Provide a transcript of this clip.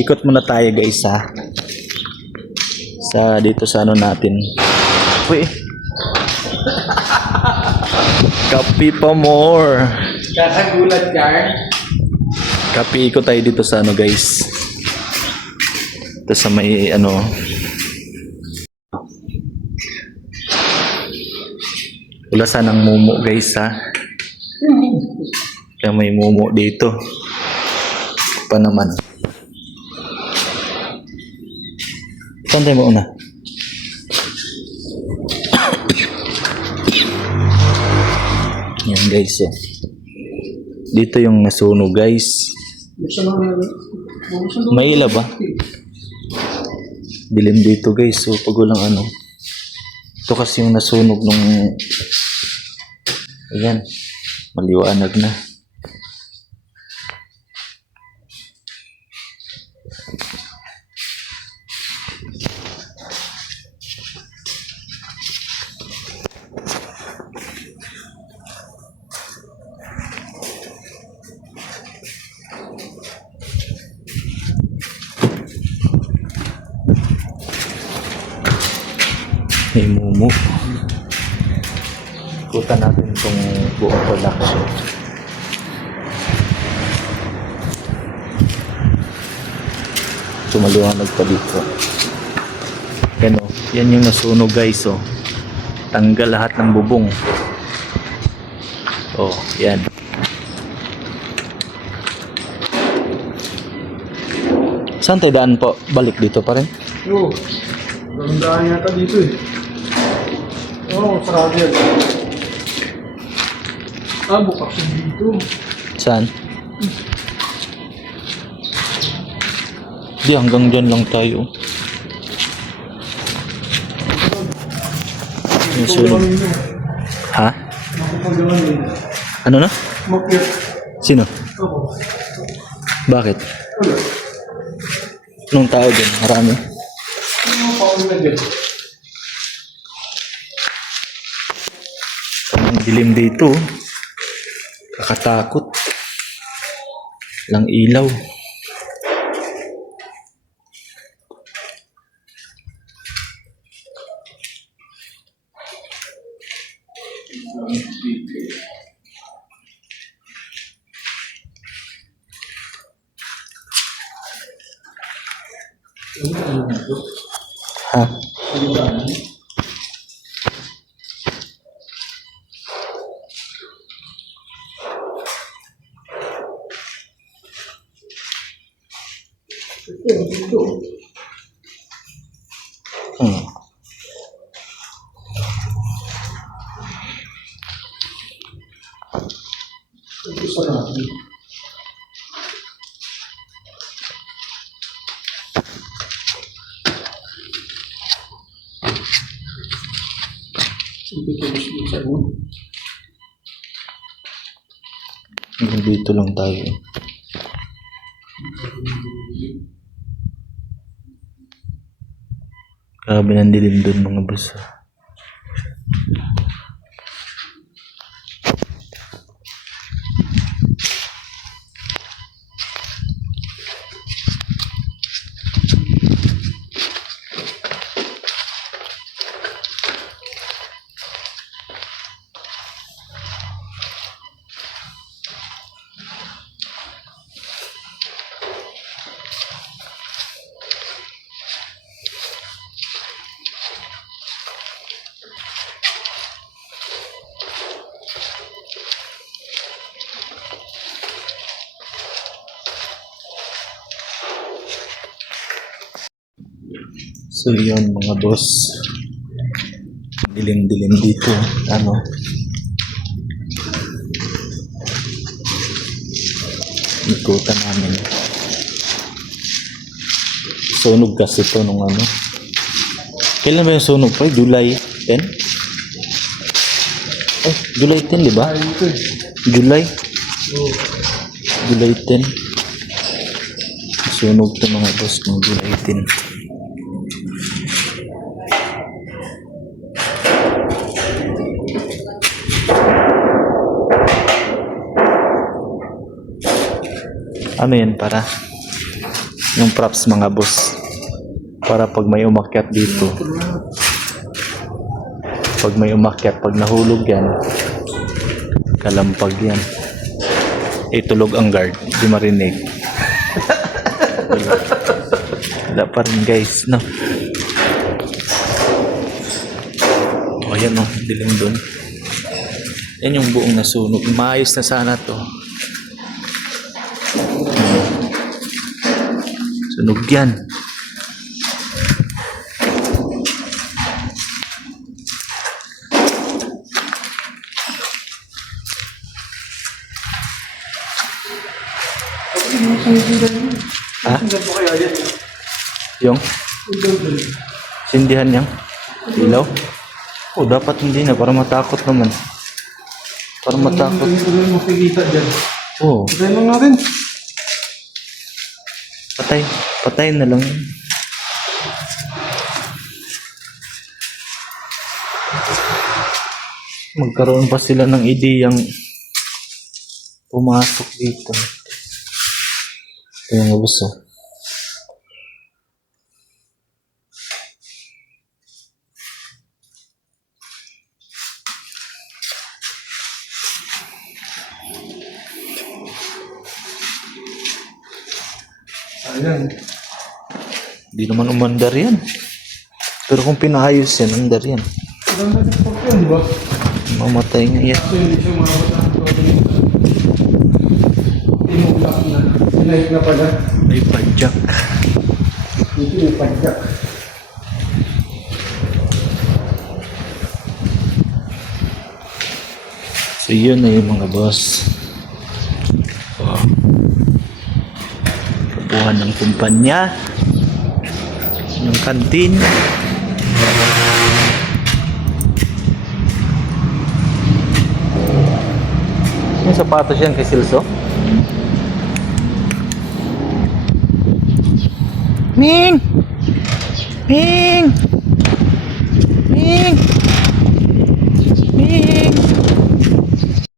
Ikot muna tayo guys ha. Dito sa ano natin. Uy. Kapi pa more. Kakagulat ka. Kapi ikot tayo dito sa ano guys. Ito sa may ano. Ulasan ng mumo guys ha. Kaya may mumo dito. Pa naman. Saan tayo mauna? Yan guys oh. Dito yung nasunog guys. May ilaw ba? Dilim dito guys. So pag walang ano. Ito kasi yung nasunog nung ayan. Maliwanag na. May mumu. Ikutan natin itong buong collection. Sumaliwanag pa dito. Yan o. Yan yung nasunog guys o. Tanggal lahat ng bubong. O, yan. Saan tayo daan po? Balik dito pa rin? Oo. Gandaan yata dito eh. Oo, sarado yan. Bukas yung dito. Saan? Di, hanggang dyan lang tayo. Yung sunog. Ha? Makapagalan yun. Ano na? Makyat. Sino? Ako. Bakit? Wala. Anong tao dyan? Marami. Ano pa ako na dyan? Ang dilim dito. Kakatakot. Lang ilaw. Ha? Hmm. Ito sa natin. Ito tulos dito sa mo. Dito lang tayo. Grabe ng dilim dun mga boss. So yun mga boss. Dilim-dilim dito. Ano? Ikutan namin. Sunog kasi ito nung ano. Kailan ba yung sunog pa? July 10? July 10 di ba? Ito eh. July? Oo. July 10. Sunog to mga boss ng July 10. Ano yan para? Yung props mga boss. Para pag may umakyat dito. Pag may umakyat, pag nahulog yan, kalampag yan. Itulog ang guard, di marinig. Wala pa rin guys, no? O yan o, dilim dun. Yan yung buong nasunog. Maayos na sana to. Sunog yan. Ha? Saan po kaya yan? Yung sindihan niyang ilaw? Oh, dapat hindi na para matakot naman. Para matakot. Hindi ko rin makikita dyan. Oh, Patayin lang natin. patay. Patayin na lang. Magkaroon pa sila ng ideyang pumasok dito. Ayan nga gusto. Ayan. Hindi naman umandar yan. Pero kung pinaayos yan, andar yan. Maganda din po yan, di ba? Mamatay nga yan. Kasi hindi siya umabot ng tinulak na. Sinahit na pala. May padjak. Dito yung padyak. So yun na yung mga boss. Oh. Kabuhan ng kumpanya. Yung kantin. Yung sapatos yan kay Silso. Ming! Ming! Ming!